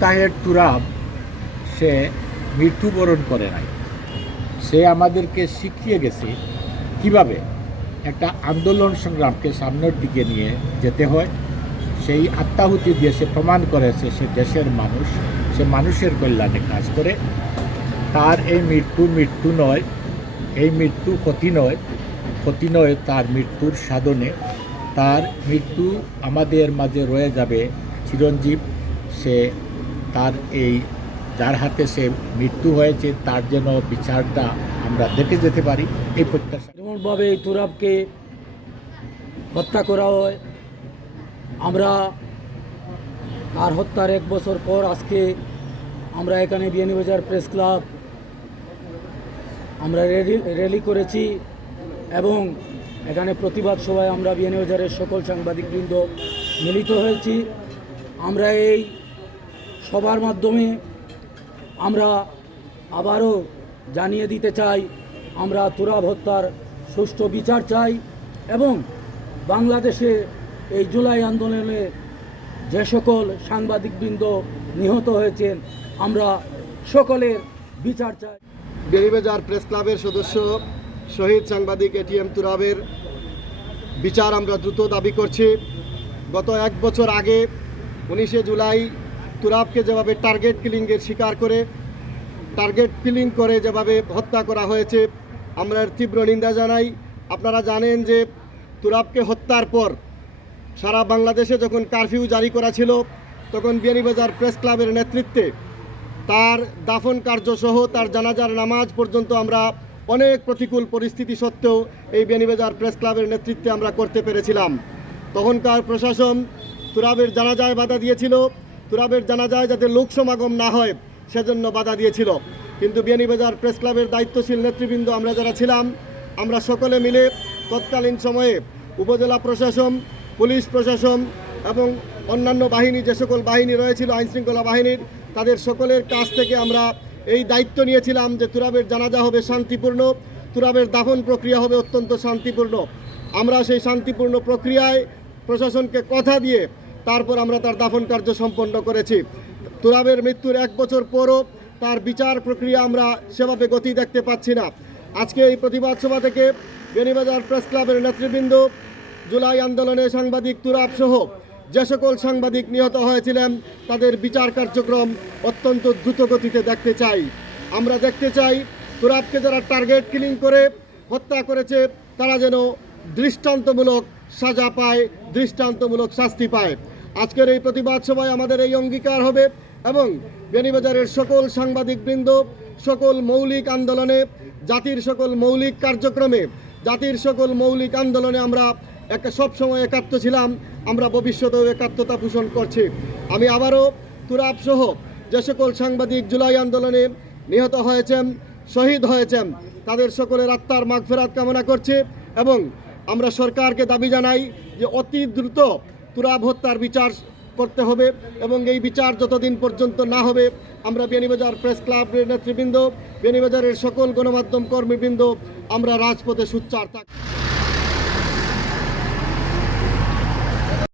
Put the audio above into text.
তাহের তুরাব, সে মৃত্যুবরণ করে নাই। সে আমাদেরকে শিখিয়ে গেছে কীভাবে একটা আন্দোলন সংগ্রামকে সামনের দিকে নিয়ে যেতে হয়। সেই আত্মাহুতি দিয়ে সে প্রমাণ করেছে সে দেশের মানুষ, সে মানুষের কল্যাণে কাজ করে। তার এই মৃত্যু মৃত্যু নয়, এই মৃত্যু ক্ষতি নয়। ক্ষতি নয় তার মৃত্যুর সাধনে। তার মৃত্যু আমাদের মাঝে রয়ে যাবে। চিরঞ্জীব, সে তার এই, যার হাতে সে মৃত্যু হয়েছে, তার যেন বিচারটা আমরা দেখে যেতে পারি। এই প্রত্যাশা যেমনভাবে তুরাবকে হত্যা করা হয়, আমরা তার হত্যার এক বছর পর আজকে আমরা এখানে বিয়ানীবাজার প্রেস ক্লাব, আমরা রেলি করেছি এবং এখানে প্রতিবাদ সভায় আমরা বিয়ানীবাজারের সকল সাংবাদিকবৃন্দ মিলিত হয়েছি। আমরা এই সবার মাধ্যমে আমরা আবারও জানিয়ে দিতে চাই, আমরা তুরাব হত্যার সুষ্ঠু বিচার চাই এবং বাংলাদেশে এই জুলাই আন্দোলনে যে সকল সাংবাদিকবৃন্দ নিহত হয়েছেন, আমরা সকলের বিচার চাই। বেরিবাজার প্রেস ক্লাবের সদস্য, শহীদ সাংবাদিক এটিএম তুরাবের বিচার আমরা দ্রুত দাবি করছি। গত এক বছর আগে উনিশে জুলাই তুরাবকে যেভাবে টার্গেট কিলিংয়ের শিকার করে, টার্গেট কিলিং করে যেভাবে হত্যা করা হয়েছে, আমরা তীব্র নিন্দা জানাই। আপনারা জানেন যে তুরাবকে হত্যার পর সারা বাংলাদেশে যখন কারফিউ জারি করা ছিল, তখন বিয়ানীবাজার প্রেস ক্লাবের নেতৃত্বে তার দাফন কার্যসহ তার জানাজার নামাজ পর্যন্ত আমরা অনেক প্রতিকূল পরিস্থিতি সত্ত্বেও এই বেনিবাজার প্রেস ক্লাবের নেতৃত্বে আমরা করতে পেরেছিলাম। তখনকার প্রশাসন তুরাবের জানাজায় বাধা দিয়েছিল। তুরাবের জানাজায় যাতে লোক সমাগম না হয়, সেজন্য বাধা দিয়েছিল। কিন্তু বিয়ানীবাজার প্রেস ক্লাবের দায়িত্বশীল নেতৃবৃন্দ আমরা যারা ছিলাম, আমরা সকলে মিলে তৎকালীন সময়ে উপজেলা প্রশাসন, পুলিশ প্রশাসন এবং অন্যান্য বাহিনী, যে সকল বাহিনী রয়েছিল, আইনশৃঙ্খলা বাহিনীর, তাদের সকলের কাছ থেকে আমরা এই দায়িত্ব নিয়েছিলাম যে তুরাবের জানাজা হবে শান্তিপূর্ণ, তুরাবের দাফন প্রক্রিয়া হবে অত্যন্ত শান্তিপূর্ণ। আমরা সেই শান্তিপূর্ণ প্রক্রিয়ায় প্রশাসনকে কথা দিয়ে তারপর আমরা তার দাফন কার্য সম্পন্ন করেছি। তুরাবের মৃত্যুর এক বছর পরও তার বিচার প্রক্রিয়া আমরা সেভাবে গতি দেখতে পাচ্ছি না। আজকে এই প্রতিবাদ সভা থেকে বেনিবাজার প্রেস ক্লাবের নেতৃবৃন্দ, জুলাই আন্দোলনে সাংবাদিক তুরাব সহ যে সকল সাংবাদিক নিহত হয়েছিলেন, তাদের বিচার কার্যক্রম অত্যন্ত দ্রুত গতিতে দেখতে চাই। আমরা দেখতে চাই, তুরাবকে যারা টার্গেট কিলিং করে হত্যা করেছে, তারা যেন দৃষ্টান্তমূলক সাজা পায়, দৃষ্টান্তমূলক শাস্তি পায়। আজকের এই প্রতিবাদ সভায় আমাদের এই অঙ্গীকার হবে এবং বেনিবাজারের সকল সাংবাদিকবৃন্দ, সকল মৌলিক আন্দোলনে, জাতির সকল মৌলিক কার্যক্রমে, জাতির সকল মৌলিক আন্দোলনে আমরা একটা সবসময় একাত্ম ছিলাম, আমরা ভবিষ্যতেও একাত্মতা পোষণ করছি। আমি আবারও তুরাব সহ যে সকল সাংবাদিক জুলাই আন্দোলনে নিহত হয়েছেন, শহীদ হয়েছেন, তাদের সকলের আত্মার মাগফেরাত কামনা করছি এবং আমরা সরকারকে দাবি জানাই যে অতি দ্রুত তুরাব হত্যার বিচার করতে হবে এবং এই বিচার যতদিন পর্যন্ত না হবে, আমরা বেনিবাজার প্রেস ক্লাবের নেতৃবৃন্দ বেনিবাজারের সকল গণমাধ্যম কর্মীবৃন্দ, আমরা রাজপথে সুচ্চার থাক